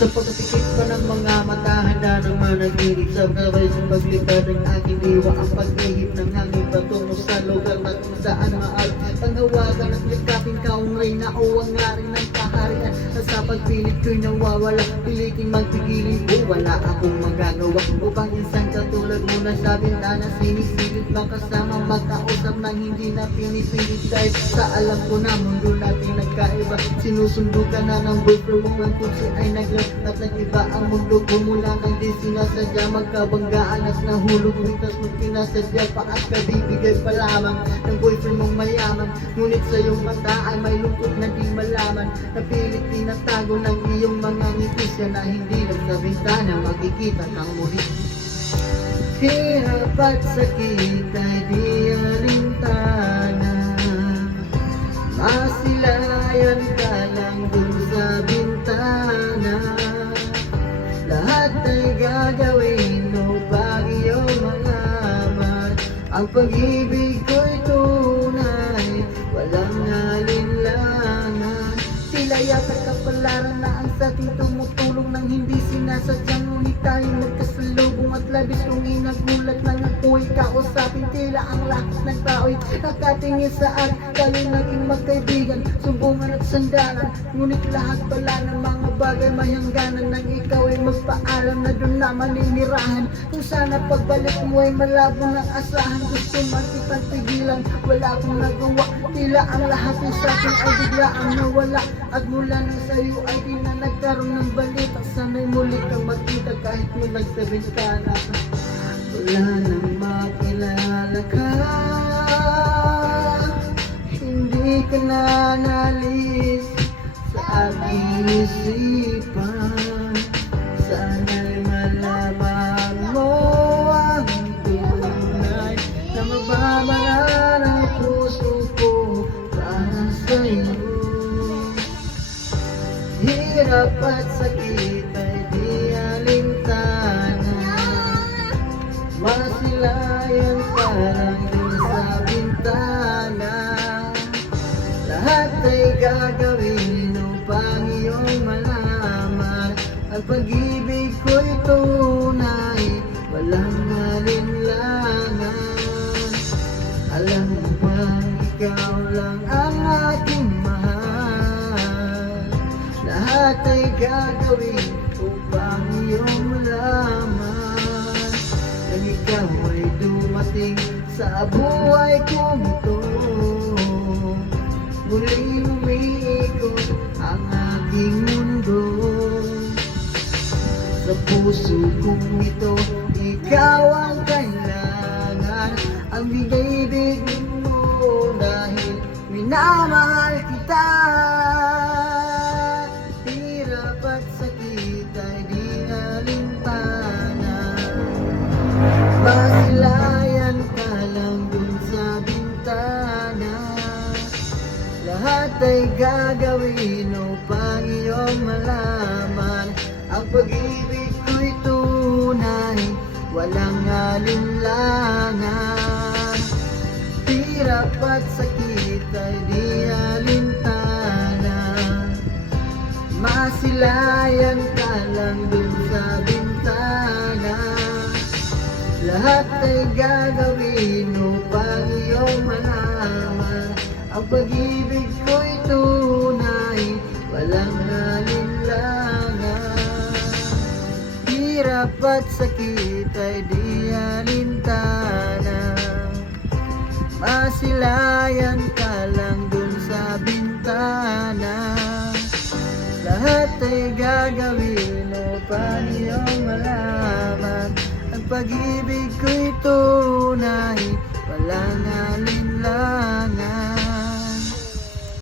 Sa pagkatikip pa ng mga mata, handa ng managinip. Sa gabay sa paglikad ng aking diwa, ang pag-ihip ng hangin patungo sa lugar na kung saan maal. Panghawagan at yakapin kaungay na uwang nga rin ng kaharian. Na sa pagpilit ko'y nawawala, piliting magpigilin ko, wala akong magagawa. Upang isang katulad mo na sa bintana, sinisilip bang kasama magkausap nang hindi na pinipilit. Dahil sa alam ko na mundo natin nagkaiba, sinusundo ka na ng boyfriend mo ang tutsi ay at nag-iba ang mundo ko mula nang di sinasadya. Magkabanggaan at nahulog mitas mo pinasadya pa at kabibigay pa lamang ng boyfriend mong mayaman. Ngunit sa iyong mata ay may lungkot na di malaman, napilit tinatago ng iyong mga ngitis na hindi lang sa bintana makikita kang muli. Hirap at sakit ay di alintana, masilayan ka lang dun sa bintana. Lahat ay gagawin upang iyong malaman ang pag-ibig ko'y tunay, walang alinlangan. Tila yata kapalaran na ang sating tumutulong nang hindi sinasadyang, ngunit tayo magkasalubong at labis kong inagulat nang ako'y kausapin. Tila ang lahat ng tao'y nakatingin sa akin, tayo naging magkaibigan, sumbungan at sandalan. Ngunit lahat pala ng mga bagay may hangganan, nang ikaw ay magpaalam na doon na maninirahan. Kung sana pagbalik mo ay malabo ng asahan, gusto man kitang pigilan, wala akong nagawa. Tila ang lahat ng sakin ay biglaang nawala, at mula na sa'yo ay di na nagkaroon ng balita. Sana'y muli kang magkita kahit mo nagsabing ka na wala nang makilala ka. Hindi ka na nalis sa aking isipan. Sana'y malaman mo ang tunay na mababalaan ang puso ko para sa'yo. Hirap at sakit ay di alintana, masilayan ka lang dun sa bintana. Lahat ay gagawin upang iyong malaman ang pag-ibig ko'y tunay, walang alinlangan. Alam mo ba, ikaw lang ang aking mahal. Lahat ay gagawin upang iyong malaman nang ikaw ay dumating sa buhay kong ito. Muling umiikot ang aking mundo. Sa puso kong ito, ikaw ang kailangan, ang bigay-bigay mo dahil minamahal kita. Hirap at sakit ay di alintana, masilayan ka lang dun sa bintana. Lahat ay gagawin upang iyong malaman ang pag-ibig ko'y tunay, walang alinlangan. Hirap at sakit ay di alintana, masilayan ka lang dun sa bintana. Lahat ay gagawin upang iyong malaman ang pag-ibig ko'y tunay, walang alinlangan. Hirap at sakit ay di alintana, masilayan ka lang dun sa bintana. Lahat ay gagawin upang iyong malaman ang pag-ibig ko'y tunay, walang alinlangan.